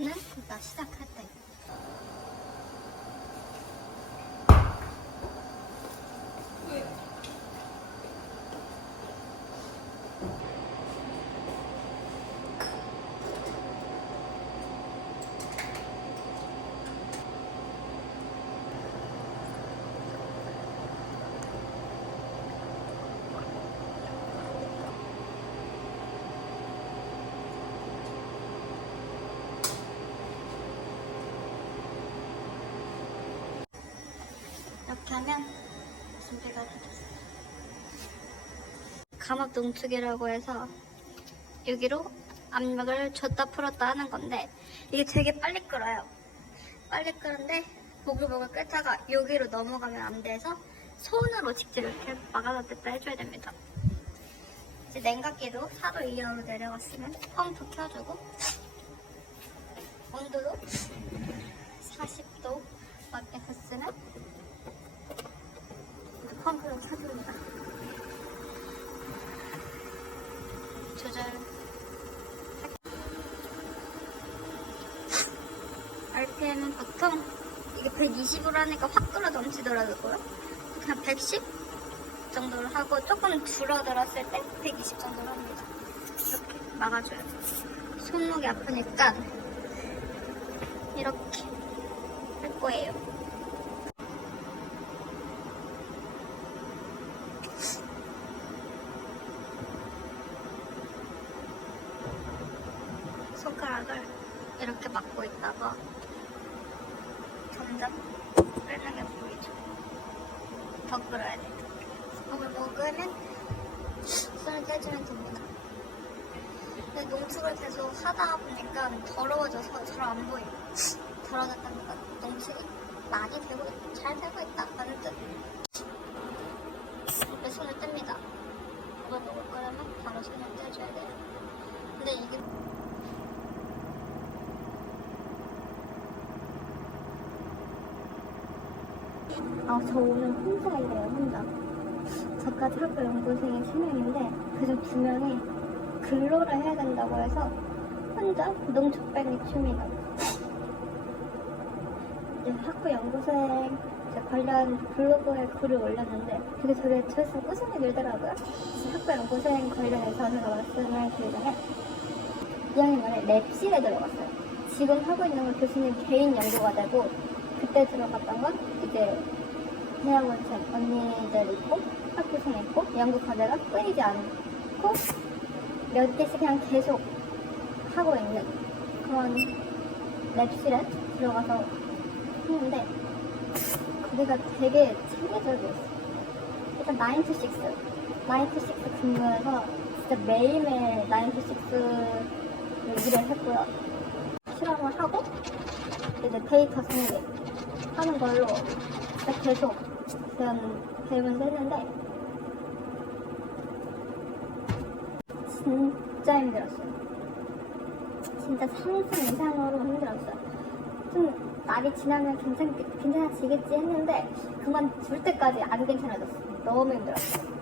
나 시작할 때. 이렇게 하면 준비가 됐어요. 감압 농축이라고 해서 여기로 압력을 줬다 풀었다 하는 건데 이게 되게 빨리 끓어요. 빨리 끓는데 보글보글 끓다가 여기로 넘어가면 안 돼서 손으로 직접 이렇게 막아놨다 해줘야 됩니다. 이제 냉각기도 4도 이하로 내려갔으면 펌프 켜주고 온도도 40도 맞게 갔으면 펌프를 켜줍니다. 조절. RPM은 보통 이게 120으로 하니까 확 끓어 넘치더라고요. 그냥 110 정도로 하고 조금 줄어들었을 때 120 정도로 합니다. 이렇게 막아줘요. 손목이 아프니까 이렇게 할 거예요. 손가락을 이렇게 막고 있다가 점점 끓는 게 보이죠? 더 끓어야 돼. 이걸 먹으면 손을 떼주면 됩니다. 근데 농축을 계속 하다 보니까 더러워져서 잘 안 보여요. 더러워졌다니까 농축이 많이 되고 있- 잘 되고 있다. 라는 뜻. 이렇게 손을 뗍니다. 이걸 먹을 거라면 바로 손을 떼줘야 돼요. 근데 이게 아, 저 오늘 혼자 일해요, 혼자. 저까지 학교 연구생이 3명인데, 그중 2명이 근로를 해야 된다고 해서, 혼자 농축백이 취미가. 이제 학교 연구생 관련 블로그에 글을 올렸는데, 그게 되게 조회수가 꾸준히 늘더라고요. 학교 연구생 관련해서 제가 말씀을 드리자면, 2학년 만에 랩실에 들어갔어요. 지금 하고 있는 건 교수님 개인 연구가 되고, 그때 들어갔던 건 이제 대학원생 언니들 있고 학교생 있고 연구 과제가 끊이지 않고 몇 개씩 그냥 계속 하고 있는 그런 랩실에 들어가서 했는데 거기가 되게 체계적이었어요. 일단 9 to 6, 9 to 6 근무해서 진짜 매일매일 9 to 6를 일을 했고요. 실험을 하고 이제 데이터 생리 하는 걸로 계속 배우면서 했는데 진짜 힘들었어요. 진짜 상승 이상으로 힘들었어요. 좀 날이 지나면 괜찮, 괜찮아지겠지 했는데 그만 둘 때까지 안 괜찮아졌어요. 너무 힘들었어요.